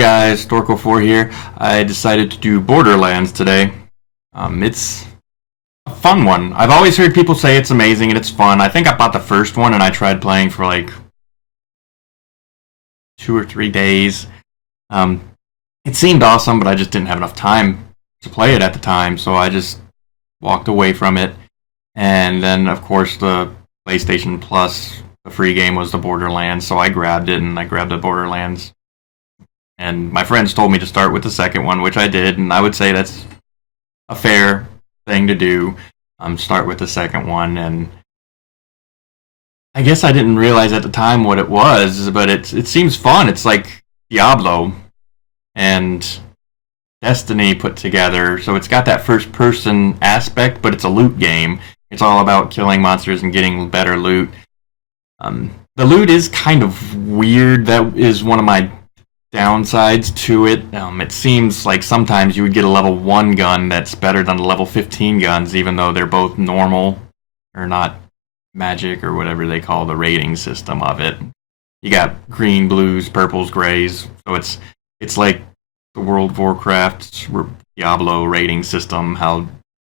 guys, Stork04 here. I decided to do Borderlands today. It's a fun one. I've always heard people say it's amazing and it's fun. I think I bought the first one and I tried playing for like 2 or 3 days. Um, it seemed awesome, but I just didn't have enough time to play it at the time, so I just walked away from it. And then, of course, the PlayStation Plus, the free game was the Borderlands, so I grabbed it and I grabbed the Borderlands. And my friends told me to start with the second one, which I did, and I would say that's a fair thing to do. Start with the second one, and I guess I didn't realize at the time what it was, but it seems fun. It's like Diablo and Destiny put together, so it's got that first-person aspect, but it's a loot game. It's all about killing monsters and getting better loot. The loot is kind of weird. That is one of my downsides to it. It seems like sometimes you would get a level 1 gun that's better than the level 15 guns, even though they're both normal, or not magic, or whatever they call the rating system of it. You got green, blues, purples, grays, so it's like the World of Warcraft Diablo rating system, how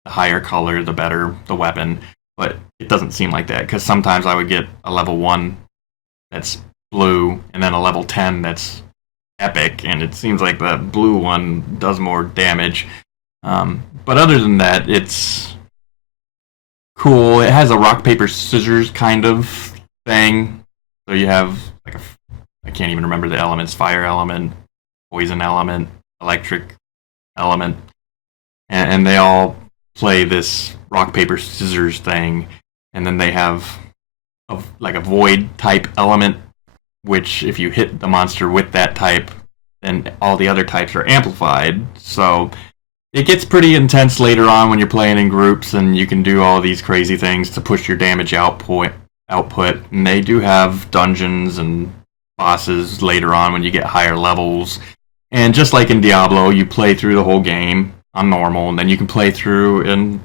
the higher color, the better the weapon. But it doesn't seem like that, because sometimes I would get a level 1 that's blue, and then a level 10 that's epic, and it seems like the blue one does more damage. But other than that, it's cool. It has a rock, paper, scissors kind of thing. So you have, like, I can't even remember the elements, fire element, poison element, electric element, and they all play this rock, paper, scissors thing. And then they have a void type element, which if you hit the monster with that type, then all the other types are amplified. So it gets pretty intense later on when you're playing in groups, and you can do all these crazy things to push your damage output. And they do have dungeons and bosses later on when you get higher levels. And just like in Diablo, you play through the whole game on normal, and then you can play through in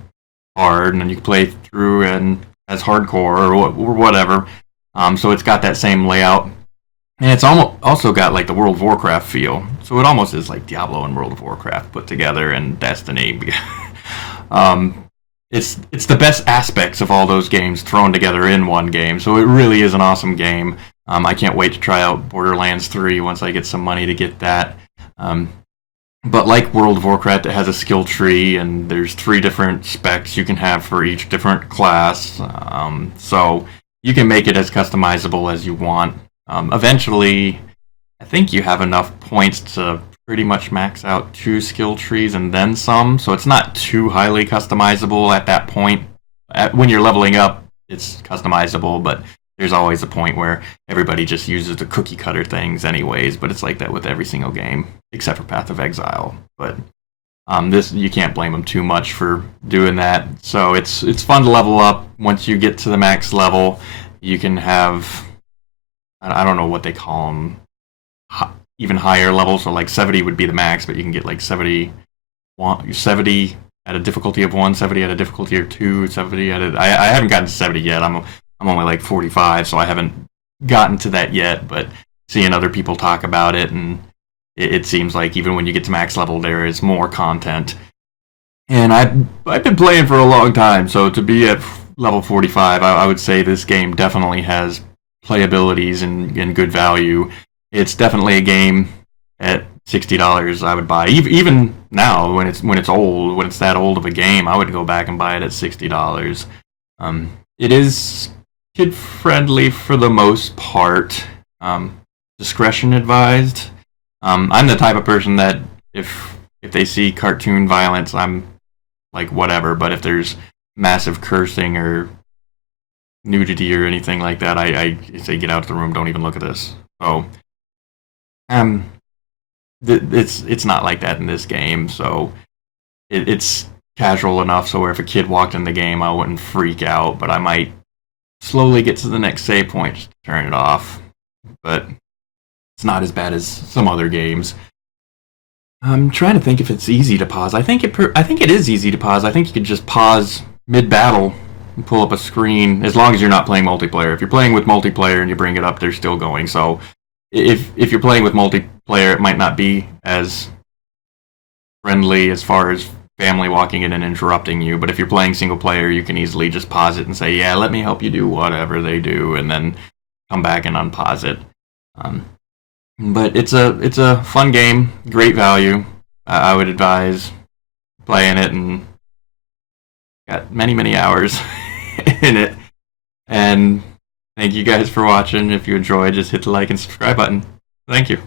hard, and then you can play through in as hardcore or whatever. So it's got that same layout. And it's also got like the World of Warcraft feel. So it almost is like Diablo and World of Warcraft put together, and Destiny. It's the best aspects of all those games thrown together in one game. So it really is an awesome game. I can't wait to try out Borderlands 3 once I get some money to get that. But like World of Warcraft, it has a skill tree, and there's 3 different specs you can have for each different class. So you can make it as customizable as you want. Eventually, I think you have enough points to pretty much max out 2 skill trees and then some, so it's not too highly customizable at that point. When you're leveling up, it's customizable, but there's always a point where everybody just uses the cookie cutter things anyways, but it's like that with every single game, except for Path of Exile. But this, you can't blame them too much for doing that. So it's fun to level up. Once you get to the max level, you can have, I don't know what they call them, even higher levels. So like 70 would be the max, but you can get like 70 at a difficulty of 1, 70 at a difficulty of 2, 70 at a... I haven't gotten to 70 yet. I'm only like 45, so I haven't gotten to that yet, but seeing other people talk about it, and it seems like even when you get to max level, there is more content. And I've been playing for a long time, so to be at level 45, I would say this game definitely has playabilities and good value. It's definitely a game at $60 I would buy. Even now, when it's old, when it's that old of a game, I would go back and buy it at $60. It is kid friendly for the most part. Discretion advised. I'm the type of person that if they see cartoon violence, I'm like whatever. But if there's massive cursing or nudity or anything like that, I say get out of the room. Don't even look at this. So, it's not like that in this game. So it's casual enough so where if a kid walked in the game, I wouldn't freak out, but I might slowly get to the next save point to turn it off. But it's not as bad as some other games. I'm trying to think if it's easy to pause. I think it is easy to pause. I think you could just pause mid-battle and pull up a screen, as long as you're not playing multiplayer. If you're playing with multiplayer and you bring it up, they're still going. So if you're playing with player, it might not be as friendly as far as family walking in and interrupting you. But if you're playing single player, you can easily just pause it and say, "Yeah, let me help you do whatever they do," and then come back and unpause it. Um, but it's a fun game, great value. I would advise playing it, and got many hours in it. And thank you guys for watching. If you enjoyed, just hit the like and subscribe button. Thank you.